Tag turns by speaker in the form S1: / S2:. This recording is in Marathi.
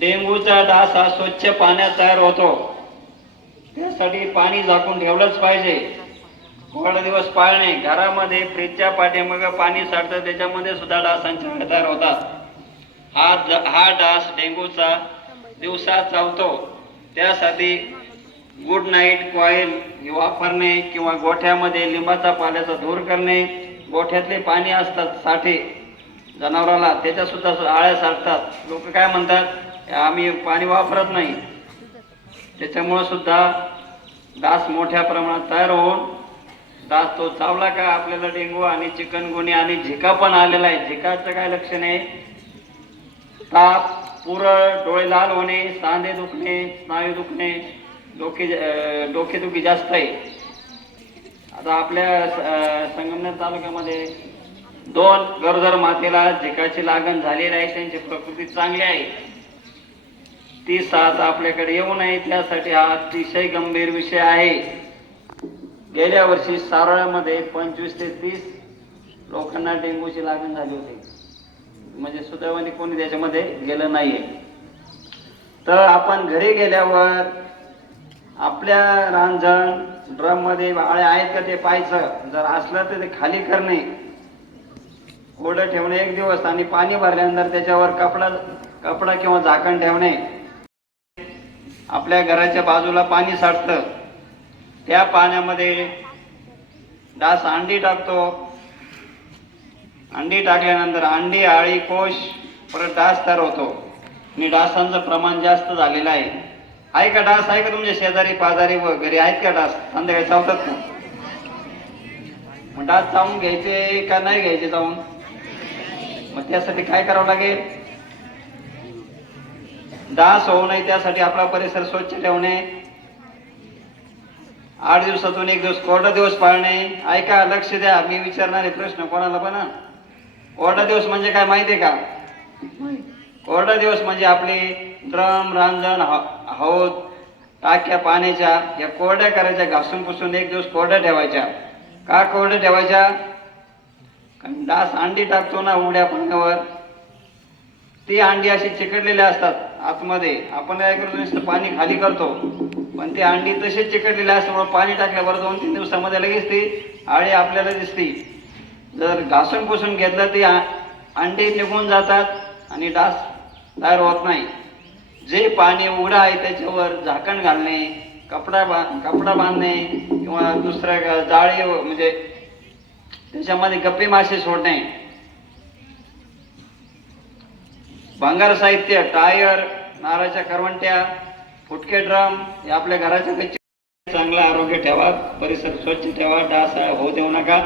S1: डेंग्यूचा डास हा स्वच्छ पाण्यात तयार होतो. त्यासाठी पाणी झाकून ठेवलंच पाहिजे. थोडा दिवस पाळणे घरामध्ये फ्रीजच्या पाठीमागं पाणी साठतं त्याच्यामध्ये सुद्धा डासांचे तयार होतात. हा हा डास डेंग्यूचा दिवसा चावतो. त्यासाठी गुड नाईट कॉईल हे वापरणे किंवा गोठ्यामध्ये लिंबाचा पाल्याचा धूर करणे गोठ्यातले पाणी असतात साठे जनावराला त्याच्यासुद्धा आळ्या साठतात. लोक काय म्हणतात? आम्ही पाणी वापरत नाही. त्याच्यामुळं सुद्धा डास मोठ्या प्रमाणात तयार होऊन डास तो चावला का आपल्याला डेंगू आणि चिकनगुनी आणि झिका पण आलेला आहे. झिकाचं काय लक्षण आहे ताप पुरळ डोळे लाल होणे सांधे दुखणे स्नायू दुखणे डोके डोकेदुखी जास्त आहे. आता आपल्या संगमनेर तालुक्यामध्ये दोन गरोदर मातेला झिकाची लागण झालेली आहे. त्यांची प्रकृती चांगली आहे. ती साथ आपल्याकडे येऊ नये त्यासाठी हा अतिशय गंभीर विषय आहे. गेल्या वर्षी सारोळ्यामध्ये पंचवीस ते तीस लोकांना डेंग्यूची लागण झाली होती. म्हणजे सुदैवाने कोणी त्याच्यामध्ये गेलं नाहीये. तर आपण घरी गेल्यावर आपल्या रांजण ड्रममध्ये आळे आहेत का ते पाहायचं. जर असलं तर ते खाली करणे. कोरडं ठेवणे एक दिवस आणि पाणी भरल्यानंतर त्याच्यावर कपडा कपडा किंवा झाकण ठेवणे. आपल्या घराच्या बाजूला पाणी साठतं. त्या पाण्यामध्ये डास अंडी टाकतो. अंडी टाकल्यानंतर अंडी आळी कोश परत डास तयार होतो. आणि डासांचं प्रमाण जास्त झालेलं आहे. आहे का डास? आहे का तुमच्या शेजारी पाजारी व घरी आहेत का डास? संध्याकाळी चावतात का? मग डास चावून घ्यायचे का नाही घ्यायचे जाऊन मग त्यासाठी काय करावं लागेल? डास होऊ नये त्यासाठी आपला परिसर स्वच्छ ठेवणे. आठ दिवसातून एक दिवस कोरडा दिवस पाळणे. ऐका लक्ष द्या. मी विचारणारे प्रश्न. कोणाला पण कोरडा दिवस म्हणजे काय माहिती आहे का? कोरडा दिवस म्हणजे आपले ड्रम रांजण ह- हौद टाक्या पाण्याच्या या कोरड्या करायच्या घासून पुसून एक दिवस कोरड्या ठेवायच्या. का कोरड्या ठेवायच्या? कारण डास अंडी टाकतो ना उघड्या पाण्यावर. ती अंडी अशी चिकटलेली असतात. आतमध्ये. आपण काय करतो नुसतं पाणी खाली करतो. पण ती अंडी तशीच चिकटलेली असल्यामुळे पाणी टाकल्यावर दोन तीन दिवसामध्ये लगेच ती आळी आपल्याला दिसते. जर घासून पुसून घेतलं ते आ- अंडी निघून जातात आणि डास तयार होत नाही. जे पाणी उघडं आहे त्याच्यावर झाकण घालणे कपडा बा कपडा बांधणे किंवा दुसऱ्या जाळी म्हणजे त्याच्यामध्ये गप्पे मासे सोडणे. भंगार साहित्य टायर नारळाच्या करवंट्या फुटके ड्रम हे आपल्या घराच्या चांगलं आरोग्य ठेवा परिसर स्वच्छ ठेवा डास होऊ देऊ नका.